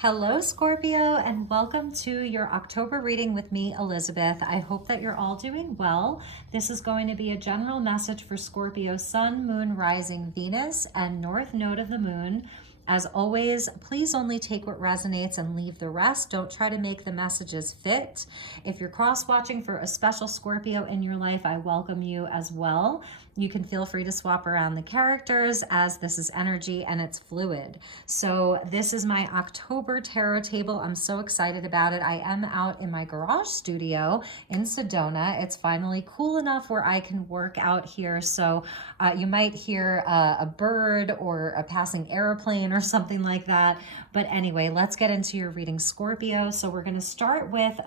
Hello, Scorpio, and welcome to your October reading with me, Elizabeth. I hope that you're all doing well. This is going to be a general message for Scorpio Sun, Moon, Rising, Venus, and North Node of the Moon. As always, please only take what resonates and leave the rest. Don't try to make the messages fit. If you're cross-watching for a special Scorpio in your life, I welcome you as well. You can feel free to swap around the characters as this is energy and it's fluid. So this is my October tarot table. I'm so excited about it. I am out in my garage studio in Sedona. It's finally cool enough where I can work out here. So you might hear a bird or a passing airplane or something like that. But anyway, let's get into your reading, Scorpio. So we're going to start with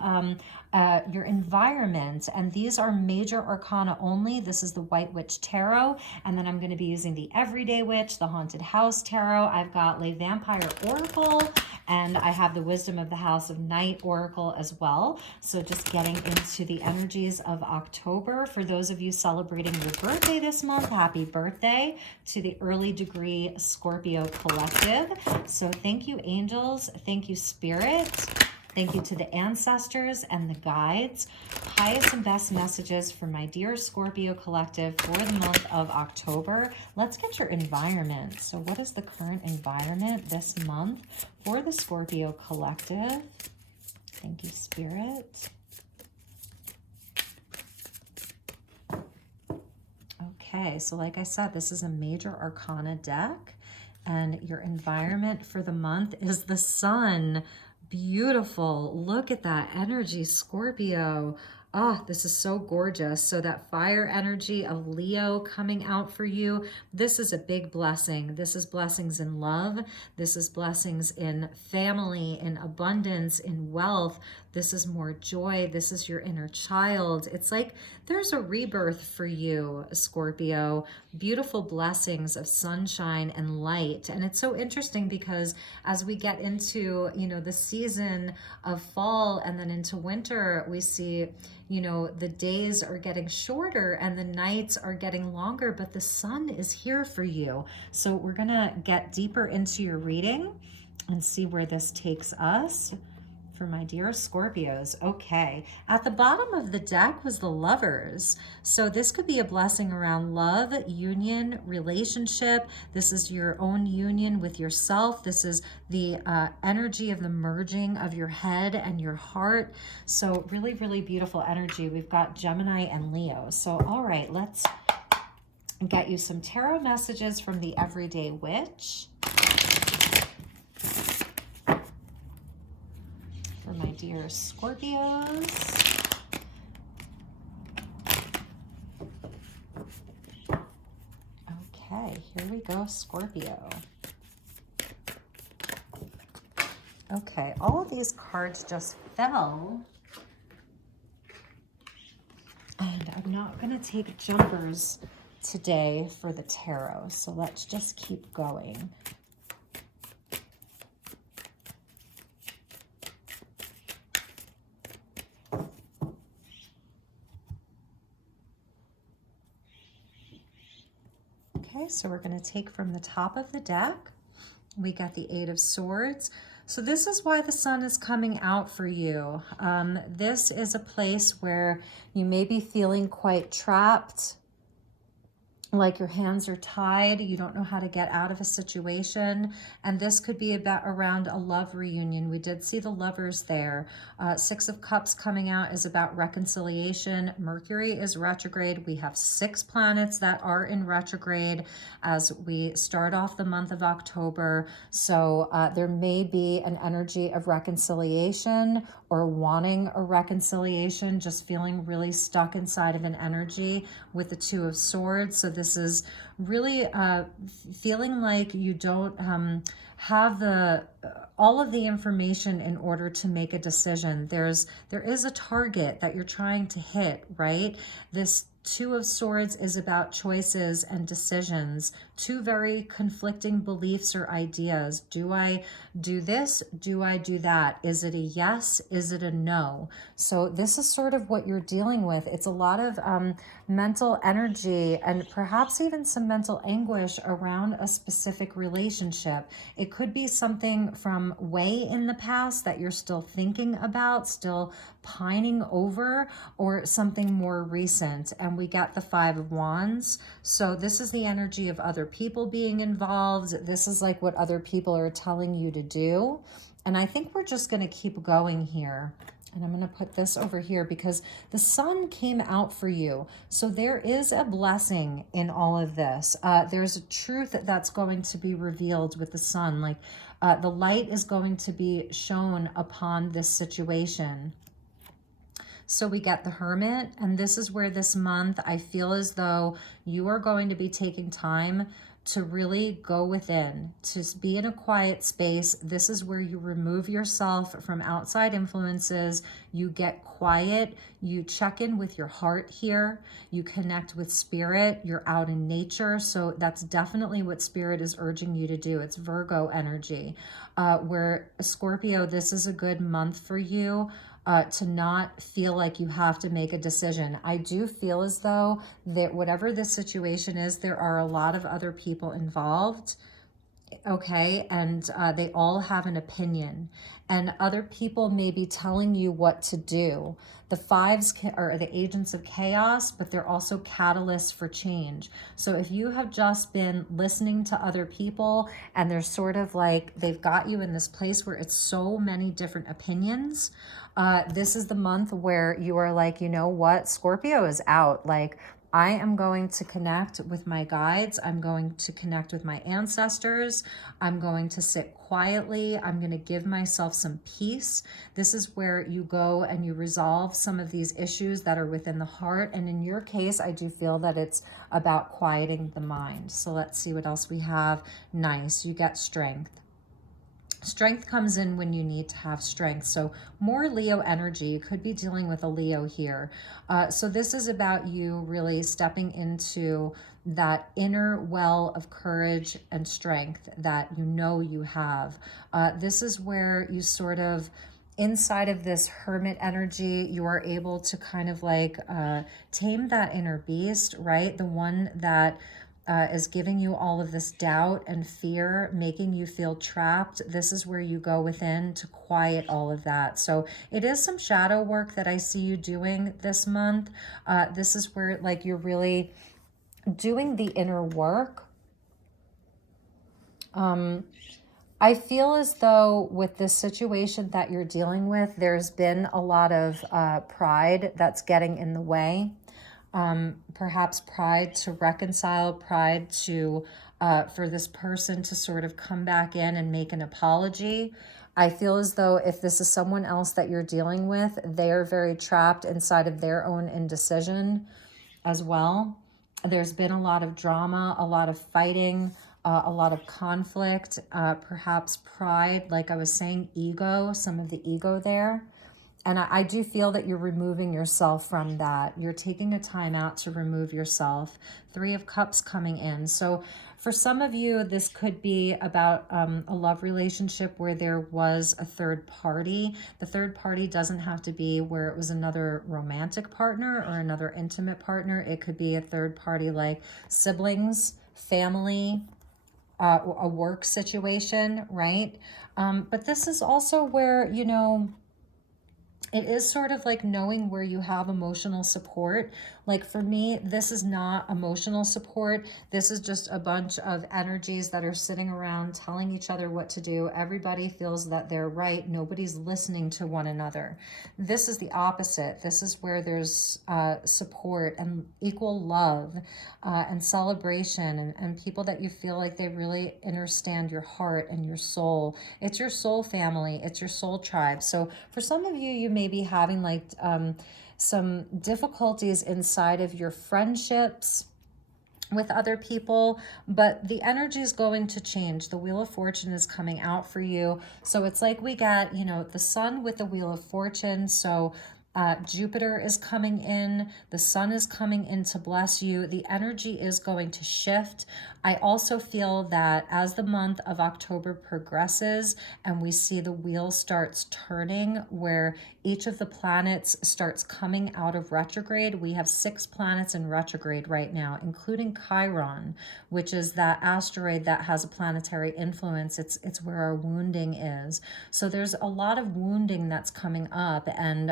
your environment, and these are major arcana only. This is the White Witch Tarot, and then I'm going to be using the Everyday Witch, the Haunted House Tarot. I've got Le Vampire Oracle, and I have the Wisdom of the House of Night Oracle as well. So just getting into the energies of October. For those of you celebrating your birthday this month, happy birthday to the Early Degree Scorpio Collective. So thank you, angels. Thank you, spirit. Thank you to the ancestors and the guides. Highest and best messages for my dear Scorpio Collective for the month of October. Let's get your environment. So what is the current environment this month for the Scorpio Collective? Thank you, Spirit. Okay, so like I said, this is a major arcana deck, and your environment for the month is the sun. Beautiful. Look at that energy, Scorpio. Oh, this is so gorgeous. So that fire energy of Leo coming out for you, this is a big blessing. This is blessings in love. This is blessings in family, in abundance, in wealth. This is more joy. This is your inner child. It's like there's a rebirth for you, Scorpio. Beautiful blessings of sunshine and light. And it's so interesting because as we get into, the season of fall and then into winter, we see, the days are getting shorter and the nights are getting longer, but the sun is here for you. So we're going to get deeper into your reading and see where this takes us. For my dear Scorpios. Okay, at the bottom of the deck was the Lovers. So this could be a blessing around love, union, relationship. This is your own union with yourself. This is the energy of the merging of your head and your heart. So really, really beautiful energy. We've got Gemini and Leo. So all right, let's get you some tarot messages from the Everyday Witch. For my dear Scorpios. Okay, here we go, Scorpio. Okay, all of these cards just fell. And I'm not going to take jumpers today for the tarot, so let's just keep going. Okay, so we're going to take from the top of the deck. We got the Eight of Swords. So this is why the sun is coming out for you. This is a place where you may be feeling quite trapped, like your hands are tied, you don't know how to get out of a situation. And this could be about around a love reunion. We did see the Lovers there. Six of Cups coming out is about reconciliation. Mercury is retrograde. We have 6 planets that are in retrograde as we start off the month of October. So there may be an energy of reconciliation or wanting a reconciliation, just feeling really stuck inside of an energy with the Two of Swords. So this is really feeling like you don't have all of the information in order to make a decision. There is a target that you're trying to hit, right? This Two of Swords is about choices and decisions, 2 very conflicting beliefs or ideas. Do I do this? Do I do that? Is it a yes? Is it a no? So this is sort of what you're dealing with. It's a lot of mental energy and perhaps even some mental anguish around a specific relationship. It could be something from way in the past that you're still thinking about, still pining over, or something more recent. And we got the Five of Wands. So this is the energy of other people being involved. This is like what other people are telling you to do. And I think we're just going to keep going here. And I'm going to put this over here because the sun came out for you. So there is a blessing in all of this. There's a truth that's going to be revealed with the sun. Like the light is going to be shown upon this situation. So we get the Hermit, and this is where this month I feel as though you are going to be taking time to really go within, to be in a quiet space. This is where you remove yourself from outside influences. You get quiet. You check in with your heart here. You connect with spirit. You're out in nature. So that's definitely what spirit is urging you to do. It's Virgo energy. Where Scorpio, this is a good month for you. To not feel like you have to make a decision. I do feel as though that whatever the situation is, there are a lot of other people involved, okay? And they all have an opinion. And other people may be telling you what to do. The fives are the agents of chaos, but they're also catalysts for change. So if you have just been listening to other people and they're sort of like, they've got you in this place where it's so many different opinions, this is the month where you are like, you know what, Scorpio is out. Like, I am going to connect with my guides. I'm going to connect with my ancestors. I'm going to sit quietly. I'm going to give myself some peace. This is where you go and you resolve some of these issues that are within the heart. And in your case, I do feel that it's about quieting the mind. So let's see what else we have. Nice. You get strength. Strength comes in when you need to have strength. So more Leo energy. You could be dealing with a Leo here. So this is about you really stepping into that inner well of courage and strength that you know you have. This is where you sort of, inside of this Hermit energy, you are able to kind of like tame that inner beast, right? The one that is giving you all of this doubt and fear, making you feel trapped. This is where you go within to quiet all of that. So it is some shadow work that I see you doing this month. This is where like you're really doing the inner work. I feel as though with this situation that you're dealing with, there's been a lot of pride that's getting in the way. Perhaps pride to reconcile, pride to for this person to sort of come back in and make an apology. I feel as though if this is someone else that you're dealing with, they are very trapped inside of their own indecision as well. There's been a lot of drama, a lot of fighting, a lot of conflict, perhaps pride, like I was saying, ego, some of the ego there. And I do feel that you're removing yourself from that. You're taking a time out to remove yourself. Three of Cups coming in. So for some of you, this could be about a love relationship where there was a third party. The third party doesn't have to be where it was another romantic partner or another intimate partner. It could be a third party like siblings, family, a work situation, right? But this is also where, you know, it is sort of like knowing where you have emotional support. Like for me, this is not emotional support. This is just a bunch of energies that are sitting around telling each other what to do. Everybody feels that they're right. Nobody's listening to one another. This is the opposite. This is where there's support and equal love and celebration and people that you feel like they really understand your heart and your soul. It's your soul family. It's your soul tribe. So for some of you, you may be having like some difficulties inside of your friendships with other people, but the energy is going to change. The Wheel of Fortune is coming out for you. So it's like we got, you know, the sun with the Wheel of Fortune. So Jupiter is coming in, the sun is coming in to bless you. The energy is going to shift. I also feel that as the month of October progresses and we see the wheel starts turning, where each of the planets starts coming out of retrograde. We have 6 planets in retrograde right now, including Chiron, which is that asteroid that has a planetary influence. It's where our wounding is. So there's a lot of wounding that's coming up, and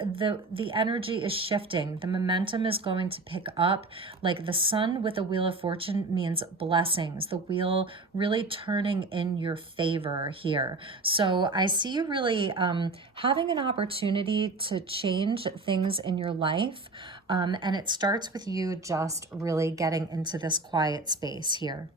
the energy is shifting. The momentum is going to pick up. Like the sun with the Wheel of Fortune means blessings, the wheel really turning in your favor here. So I see you really having an opportunity to change things in your life. And it starts with you just really getting into this quiet space here.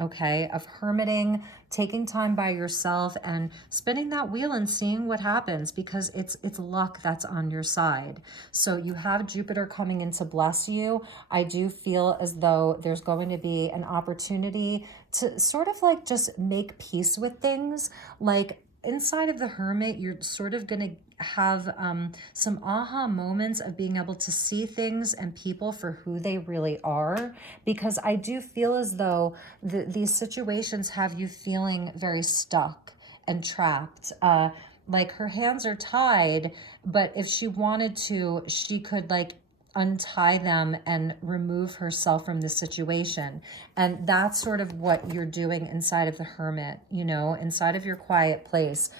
Okay, of hermiting, taking time by yourself and spinning that wheel and seeing what happens, because it's luck that's on your side. So you have Jupiter coming in to bless you. I do feel as though there's going to be an opportunity to sort of like just make peace with things. Like inside of the hermit, you're sort of going to have some aha moments of being able to see things and people for who they really are, because I do feel as though these situations have you feeling very stuck and trapped. Like her hands are tied, but if she wanted to, she could like untie them and remove herself from the situation. And that's sort of what you're doing inside of the hermit, you know, inside of your quiet place.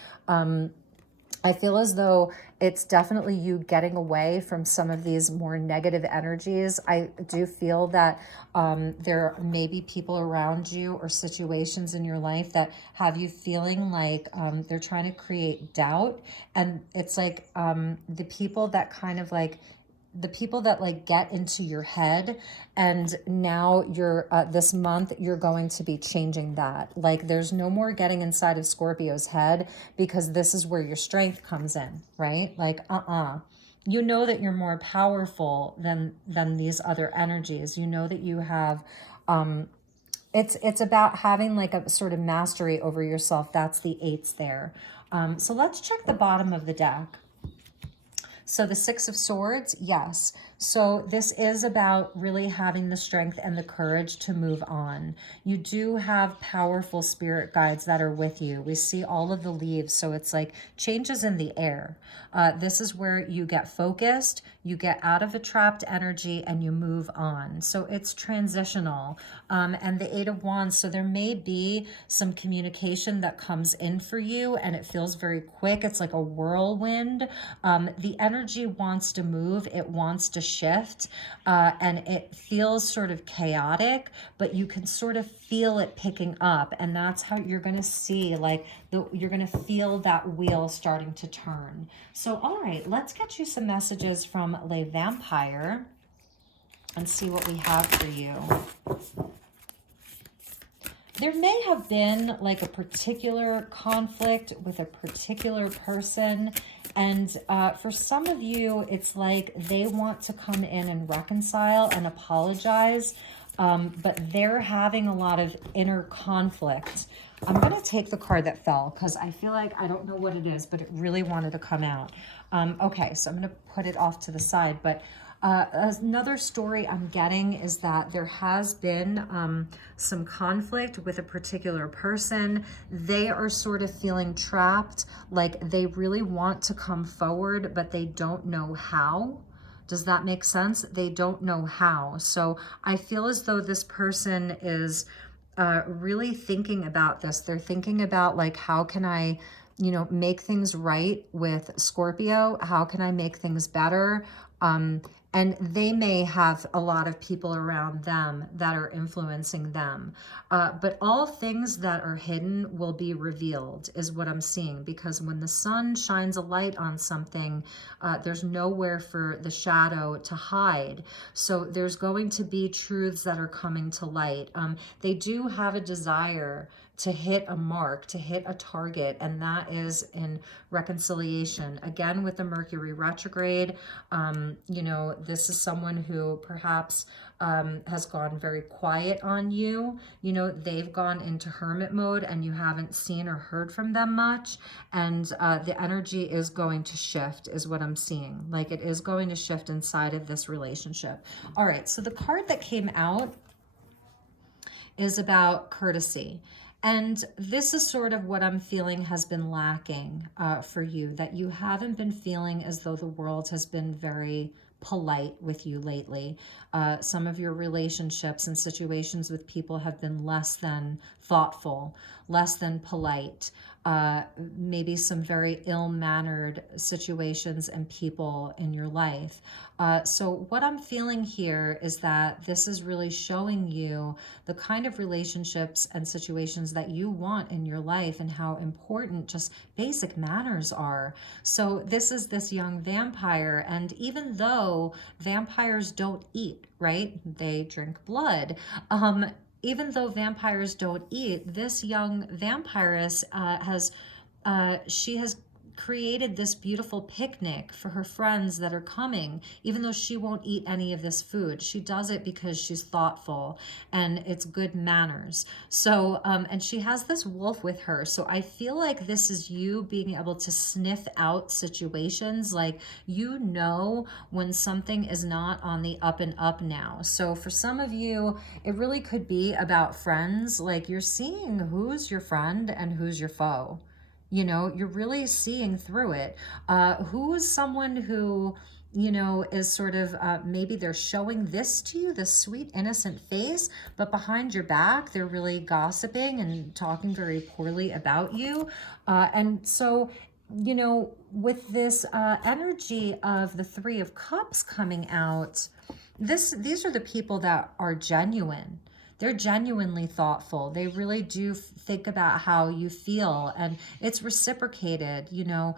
I feel as though it's definitely you getting away from some of these more negative energies. I do feel that there may be people around you or situations in your life that have you feeling like they're trying to create doubt. And it's like the people that kind of like, the people that like get into your head, and now you're this month you're going to be changing that. Like there's no more getting inside of Scorpio's head, because this is where your strength comes in, right? Like you know that you're more powerful than these other energies. You know that you have it's about having like a sort of mastery over yourself. That's the 8s there. So let's check the bottom of the deck. So the 6 of Swords, yes. So this is about really having the strength and the courage to move on. You do have powerful spirit guides that are with you. We see all of the leaves, so it's like changes in the air. This is where you get focused, you get out of a trapped energy, and you move on. So it's transitional. And the 8 of Wands, so there may be some communication that comes in for you, and it feels very quick. It's like a whirlwind. The energy wants to move, it wants to shift, and it feels sort of chaotic, but you can sort of feel it picking up, and that's how you're going to see, like, you're going to feel that wheel starting to turn. So, all right, let's get you some messages from Le Vampire and see what we have for you. There may have been like a particular conflict with a particular person, and for some of you, it's like they want to come in and reconcile and apologize, but they're having a lot of inner conflict. I'm going to take the card that fell because I feel like I don't know what it is, but it really wanted to come out. Okay, so I'm going to put it off to the side, but another story I'm getting is that there has been some conflict with a particular person. They are sort of feeling trapped, like they really want to come forward, but they don't know how. Does that make sense? They don't know how. So I feel as though this person is really thinking about this. They're thinking about like, how can I, you know, make things right with Scorpio? How can I make things better? And they may have a lot of people around them that are influencing them. But all things that are hidden will be revealed is what I'm seeing, because when the sun shines a light on something, there's nowhere for the shadow to hide. So there's going to be truths that are coming to light. They do have a desire to hit a mark, to hit a target, and that is in reconciliation. Again, with the Mercury retrograde, You know, this is someone who perhaps has gone very quiet on you. You know, they've gone into hermit mode and you haven't seen or heard from them much. And the energy is going to shift is what I'm seeing. Like it is going to shift inside of this relationship. All right, so the card that came out is about courtesy. And this is sort of what I'm feeling has been lacking for you, that you haven't been feeling as though the world has been very polite with you lately. Some of your relationships and situations with people have been less than thoughtful, less than polite. Maybe some very ill-mannered situations and people in your life. So what I'm feeling here is that this is really showing you the kind of relationships and situations that you want in your life and how important just basic manners are. So this is this young vampire, and even though vampires don't eat, right? They drink blood. Even though vampires don't eat, this young vampiress she has created this beautiful picnic for her friends that are coming, even though she won't eat any of this food. She does it because she's thoughtful and it's good manners. So, and she has this wolf with her. So I feel like this is you being able to sniff out situations, like you know when something is not on the up and up now. So for some of you, it really could be about friends. Like you're seeing who's your friend and who's your foe. You know, you're really seeing through it. Who is someone who, you know, is sort of, maybe they're showing this to you, this sweet, innocent face, but behind your back, they're really gossiping and talking very poorly about you. And so, you know, with this energy of the Three of Cups coming out, these are the people that are genuine. They're genuinely thoughtful. They really do think about how you feel, and it's reciprocated. You know,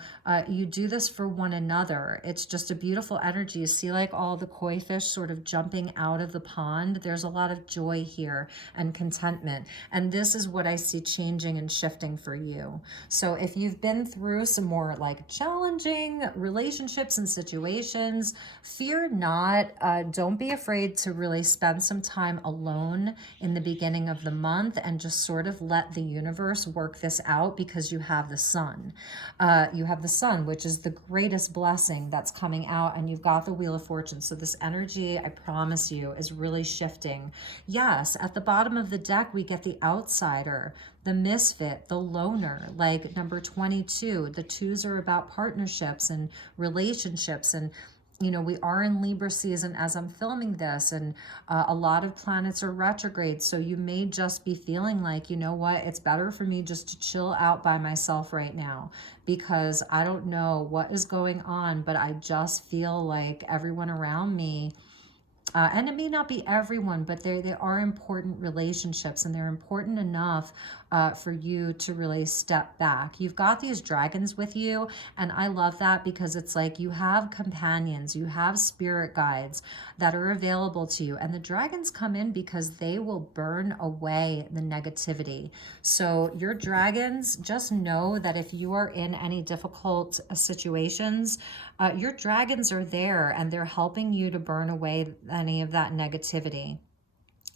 you do this for one another. It's just a beautiful energy. You see like all the koi fish sort of jumping out of the pond. There's a lot of joy here and contentment. And this is what I see changing and shifting for you. So if you've been through some more like challenging relationships and situations, fear not. Don't be afraid to really spend some time alone in the beginning of the month and just sort of let the universe work this out, because you have the sun. You have the sun, which is the greatest blessing that's coming out, and you've got the Wheel of Fortune. So this energy, I promise you, is really shifting. Yes, at the bottom of the deck, we get the outsider, the misfit, the loner, like number 22. The twos are about partnerships and relationships, and you know, we are in Libra season as I'm filming this, and a lot of planets are retrograde. So you may just be feeling like, you know what, it's better for me just to chill out by myself right now, because I don't know what is going on, but I just feel like everyone around me, and it may not be everyone, but they are important relationships, and they're important enough for you to really step back. You've got these dragons with you, and I love that, because it's like you have companions, you have spirit guides that are available to you, and the dragons come in because they will burn away the negativity. So your dragons, just know that if you are in any difficult situations, your dragons are there, and they're helping you to burn away any of that negativity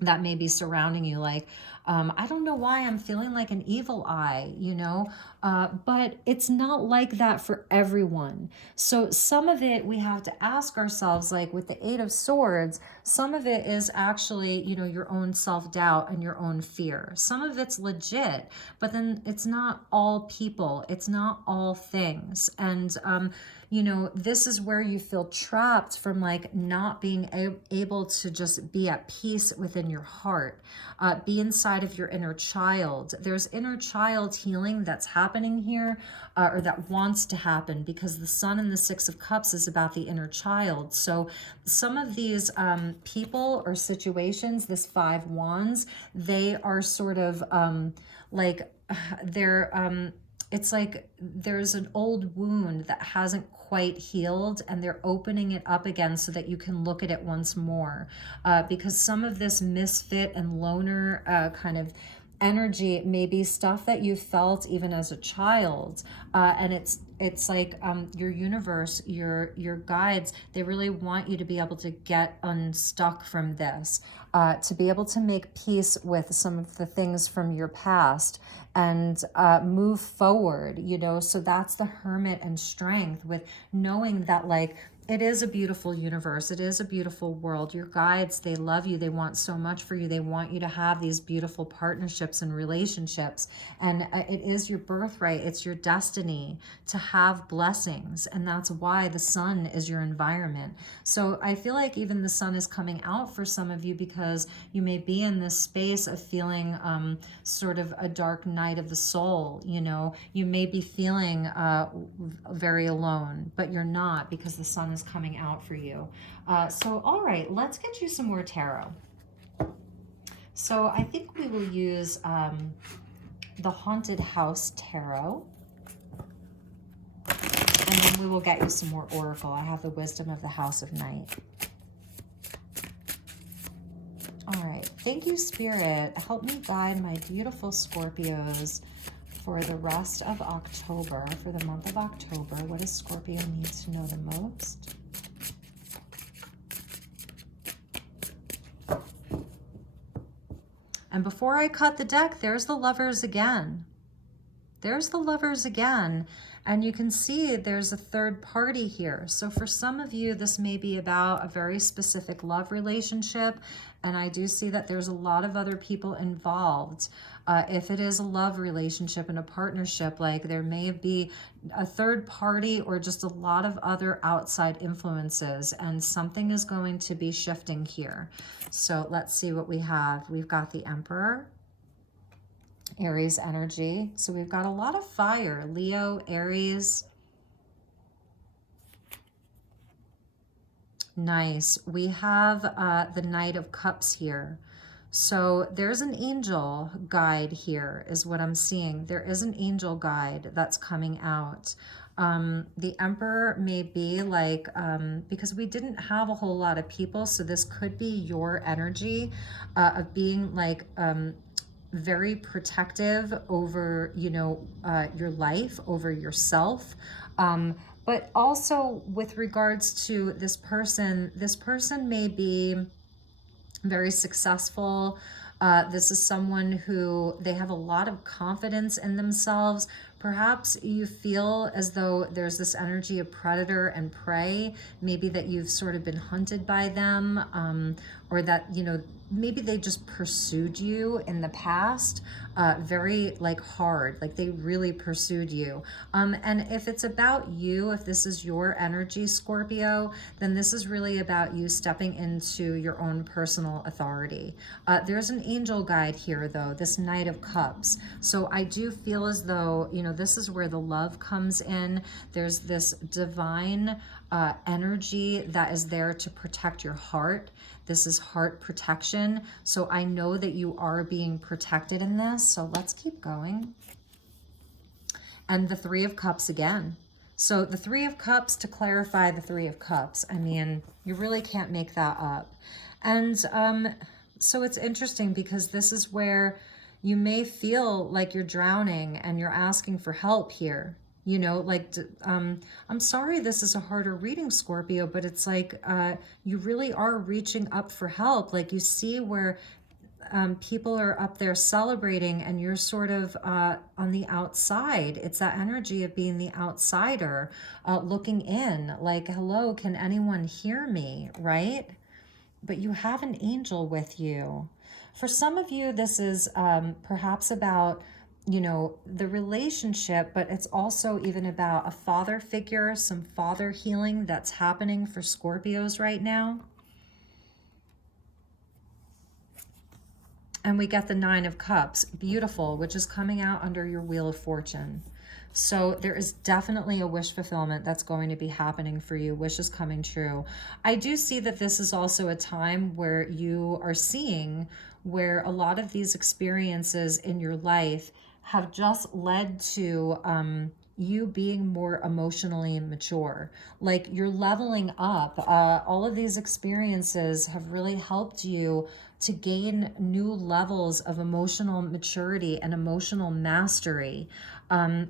that may be surrounding you. Like, I don't know why I'm feeling like an evil eye, you know, but it's not like that for everyone. So some of it we have to ask ourselves, like with the Eight of Swords, some of it is actually, you know, your own self-doubt and your own fear. Some of it's legit, but then it's not all people. It's not all things. And, you know, this is where you feel trapped from like not being able to just be at peace within your heart, be inside of your inner child. There's inner child healing that's happening here, or that wants to happen, because the Sun and the Six of Cups is about the inner child. So some of these people or situations, this Five Wands, they are sort of like they're it's like there's an old wound that hasn't quite healed, and they're opening it up again so that you can look at it once more, because some of this misfit and loner kind of energy may be stuff that you felt even as a child, and it's like your universe, your guides, they really want you to be able to get unstuck from this, to be able to make peace with some of the things from your past and move forward, you know. So that's the Hermit and Strength, with knowing that like it is a beautiful universe. It is a beautiful world. Your guides, they love you. They want so much for you. They want you to have these beautiful partnerships and relationships. And it is your birthright. It's your destiny to have blessings. And that's why the sun is your environment. So I feel like even the sun is coming out for some of you, because you may be in this space of feeling sort of a dark night of the soul. You know, you may be feeling very alone, but you're not, because the sun is coming out for you. So, all right, let's get you some more tarot. So I think we will use the Haunted House Tarot. And then we will get you some more Oracle. I have the Wisdom of the House of Night. All right, thank you, Spirit. Help me guide my beautiful Scorpios for the rest of October, for the month of October. What does Scorpio need to know the most? And before I cut the deck, there's the Lovers again. There's the Lovers again. And you can see there's a third party here. So for some of you, this may be about a very specific love relationship. And I do see that there's a lot of other people involved. If it is a love relationship and a partnership, like there may be a third party or just a lot of other outside influences, and something is going to be shifting here. So let's see what we have. We've got the Emperor, Aries energy. So we've got a lot of fire, Leo, Aries. Nice. We have the Knight of Cups here. So there's an angel guide here is what I'm seeing. There is an angel guide that's coming out. The Emperor may be like, because we didn't have a whole lot of people, so this could be your energy of being like very protective over, you know, your life, over yourself. But also with regards to this person may be very successful. This is someone who, they have a lot of confidence in themselves. Perhaps you feel as though there's this energy of predator and prey, maybe that you've sort of been hunted by them, or that, you know, maybe they just pursued you in the past, very like hard, like they really pursued you. And if it's about you, if this is your energy, Scorpio, then this is really about you stepping into your own personal authority. There's an angel guide here though, this Knight of Cups. So I do feel as though, you know, this is where the love comes in. There's this divine energy that is there to protect your heart. This is heart protection. So I know that you are being protected in this. So let's keep going. And the Three of Cups again. So the Three of Cups, to clarify the Three of Cups, I mean, you really can't make that up. And so it's interesting because this is where you may feel like you're drowning and you're asking for help here. You know, like, I'm sorry this is a harder reading, Scorpio, but it's like you really are reaching up for help. Like you see where people are up there celebrating and you're sort of on the outside. It's that energy of being the outsider, looking in, like, hello, can anyone hear me, right? But you have an angel with you. For some of you, this is perhaps about, you know, the relationship, but it's also even about a father figure, some father healing that's happening for Scorpios right now. And we get the Nine of Cups, beautiful, which is coming out under your Wheel of Fortune. So there is definitely a wish fulfillment that's going to be happening for you. Wishes coming true. I do see that this is also a time where you are seeing where a lot of these experiences in your life have just led to, you being more emotionally mature. Like you're leveling up. All of these experiences have really helped you to gain new levels of emotional maturity and emotional mastery.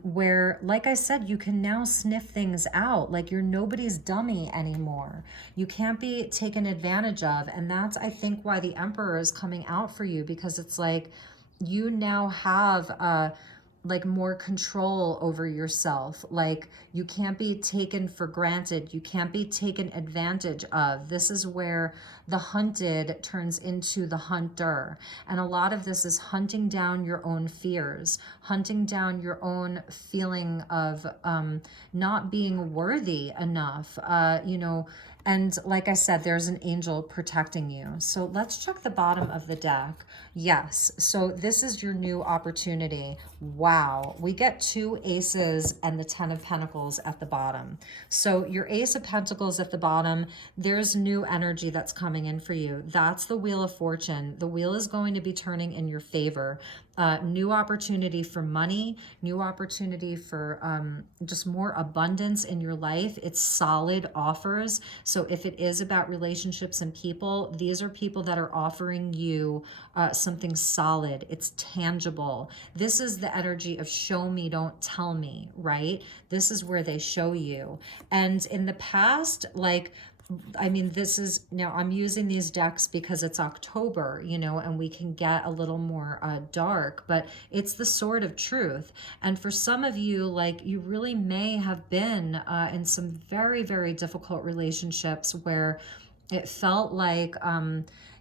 Where, like I said, you can now sniff things out. Like you're nobody's dummy anymore. You can't be taken advantage of. And that's, I think, why the Emperor is coming out for you, because it's like you now have like more control over yourself. Like you can't be taken for granted. You can't be taken advantage of. This is where the hunted turns into the hunter. And a lot of this is hunting down your own fears, hunting down your own feeling of not being worthy enough, you know. And like I said, there's an angel protecting you. So let's check the bottom of the deck. Yes, so this is your new opportunity. Wow, we get 2 aces and the 10 of Pentacles at the bottom. So your Ace of Pentacles at the bottom, there's new energy that's coming in for you. That's the Wheel of Fortune. The wheel is going to be turning in your favor. New opportunity for money, new opportunity for just more abundance in your life. It's solid offers. So if it is about relationships and people, these are people that are offering you something solid. It's tangible. This is the energy of show me, don't tell me, right? This is where they show you. And in the past, like, I mean, this is, now I'm using these decks because it's October, you know, and we can get a little more dark, but it's the sword of truth. And for some of you, like, you really may have been in some very, very difficult relationships where it felt like,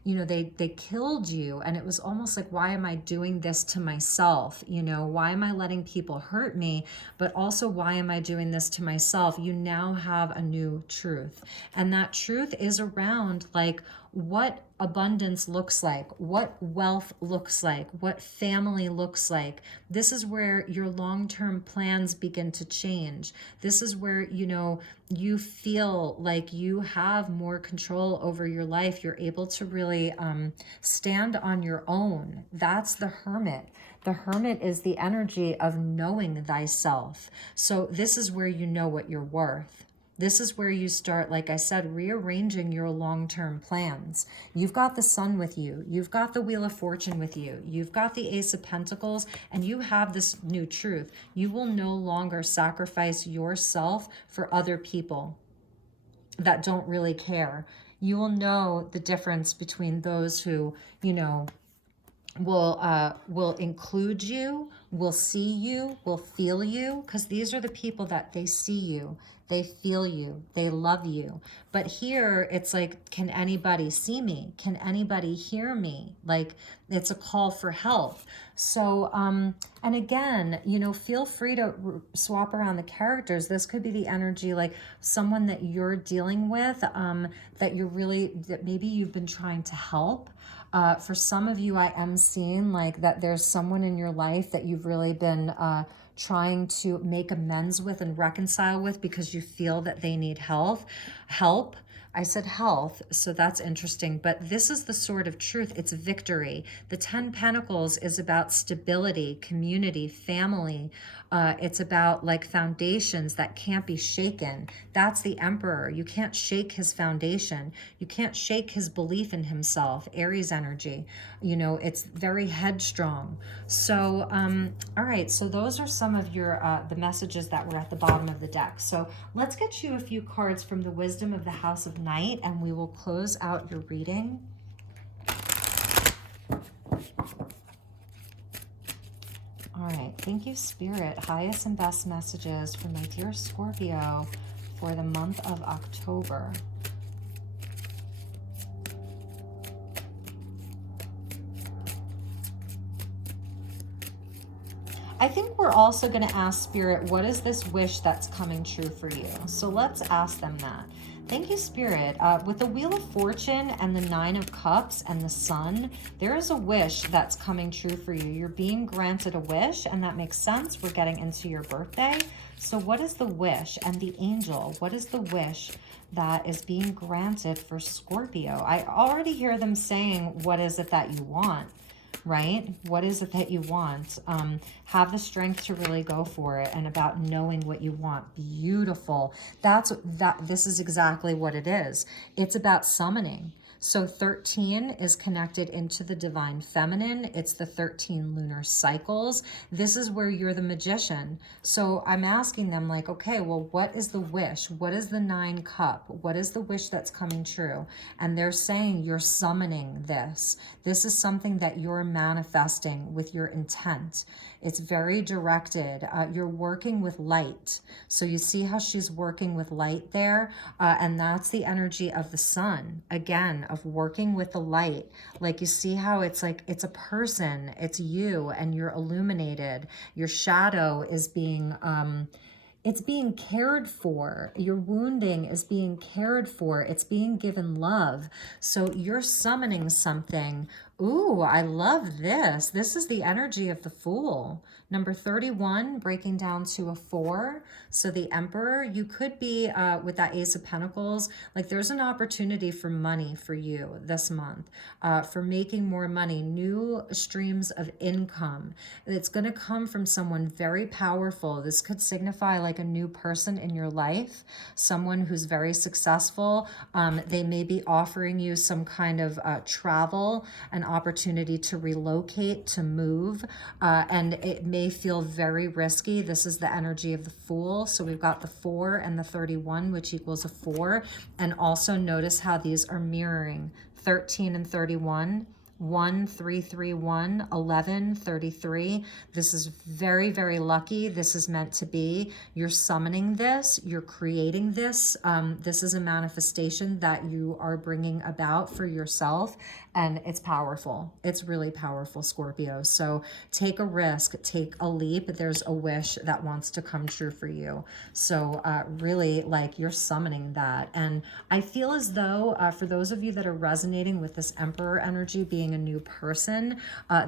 you know, they killed you, and it was almost like, why am I doing this to myself? You know, why am I letting people hurt me? But also, why am I doing this to myself? You now have a new truth. And that truth is around like what abundance looks like, what wealth looks like, what family looks like. This is where your long-term plans begin to change. This is where, you know, you feel like you have more control over your life. You're able to really stand on your own. That's the Hermit. The Hermit is the energy of knowing thyself. So this is where you know what you're worth. This is where you start, like I said, rearranging your long-term plans. You've got the Sun with you. You've got the Wheel of Fortune with you. You've got the Ace of Pentacles, and you have this new truth. You will no longer sacrifice yourself for other people that don't really care. You will know the difference between those who, you know, will include you, will see you, will feel you, because these are the people that they see you, they feel you, they love you. But here it's like, can anybody see me? Can anybody hear me? Like, it's a call for help. So, and again, you know, feel free to swap around the characters. This could be the energy, like someone that you're dealing with, that you're really, that maybe you've been trying to help. For some of you, I am seeing like that there's someone in your life that you've really been trying to make amends with and reconcile with because you feel that they need help. I said health, so that's interesting. But this is the sword of truth. It's victory. The 10 Pentacles is about stability, community, family. It's about like foundations that can't be shaken. That's the Emperor. You can't shake his foundation. You can't shake his belief in himself. Aries energy. You know, it's very headstrong. So, all right. So those are some of your the messages that were at the bottom of the deck. So let's get you a few cards from the Wisdom of the House of Night, and we will close out your reading. All right, thank you, Spirit. Highest and best messages for my dear Scorpio for the month of October. I think we're also going to ask Spirit, what is this wish that's coming true for you? So let's ask them that. Thank you, Spirit. With the Wheel of Fortune and the 9 of Cups and the Sun, there is a wish that's coming true for you. You're being granted a wish, and that makes sense. We're getting into your birthday. So what is the wish? And the angel, what is the wish that is being granted for Scorpio? I already hear them saying, what is it that you want? right? What is it that you want? Have the strength to really go for it, and about knowing what you want. Beautiful. This is exactly what it is. It's about summoning. So 13 is connected into the divine feminine. It's the 13 lunar cycles. This is where you're the magician. So I'm asking them like, okay, well, what is the wish? What is the 9 cup? What is the wish that's coming true? And they're saying you're summoning this. This is something that you're manifesting with your intent. It's very directed. You're working with light. So you see how she's working with light there? And that's the energy of the sun, again, of working with the light. Like you see how it's like, it's a person, it's you, and you're illuminated. Your shadow is being, it's being cared for. Your wounding is being cared for. It's being given love. So you're summoning something. Ooh, I love this. This is the energy of the Fool. Number 31, breaking down to a 4. So the Emperor, you could be with that Ace of Pentacles, like there's an opportunity for money for you this month, for making more money, new streams of income. It's going to come from someone very powerful. This could signify like a new person in your life, someone who's very successful. They may be offering you some kind of travel, an opportunity to relocate, to move, and it may feel very risky. This is the energy of the Fool. So we've got the 4 and the 31, which equals a 4. And also notice how these are mirroring 13 and 31. 1, 3, 3, 1, 11, 33. This is very, very lucky. This is meant to be. You're summoning this. You're creating this. This is a manifestation that you are bringing about for yourself. And it's powerful. It's really powerful, Scorpio. So take a risk, take a leap. There's a wish that wants to come true for you. So really, like, you're summoning that. And I feel as though for those of you that are resonating with this Emperor energy, being a new person,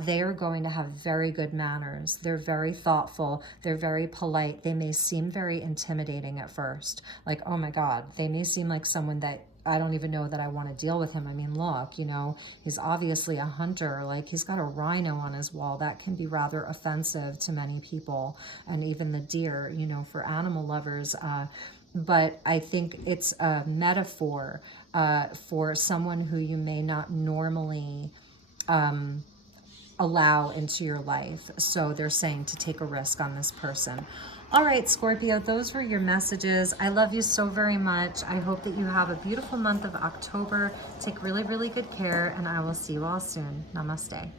they are going to have very good manners. They're very thoughtful. They're very polite. They may seem very intimidating at first. Like, oh my God, they may seem like someone that I don't even know that I want to deal with him. I mean, look, you know, he's obviously a hunter. Like, he's got a rhino on his wall. That can be rather offensive to many people, and even the deer, you know, for animal lovers. But I think it's a metaphor for someone who you may not normally allow into your life. So they're saying to take a risk on this person. All right, Scorpio, those were your messages. I love you so very much. I hope that you have a beautiful month of October. Take really, really good care, and I will see you all soon. Namaste.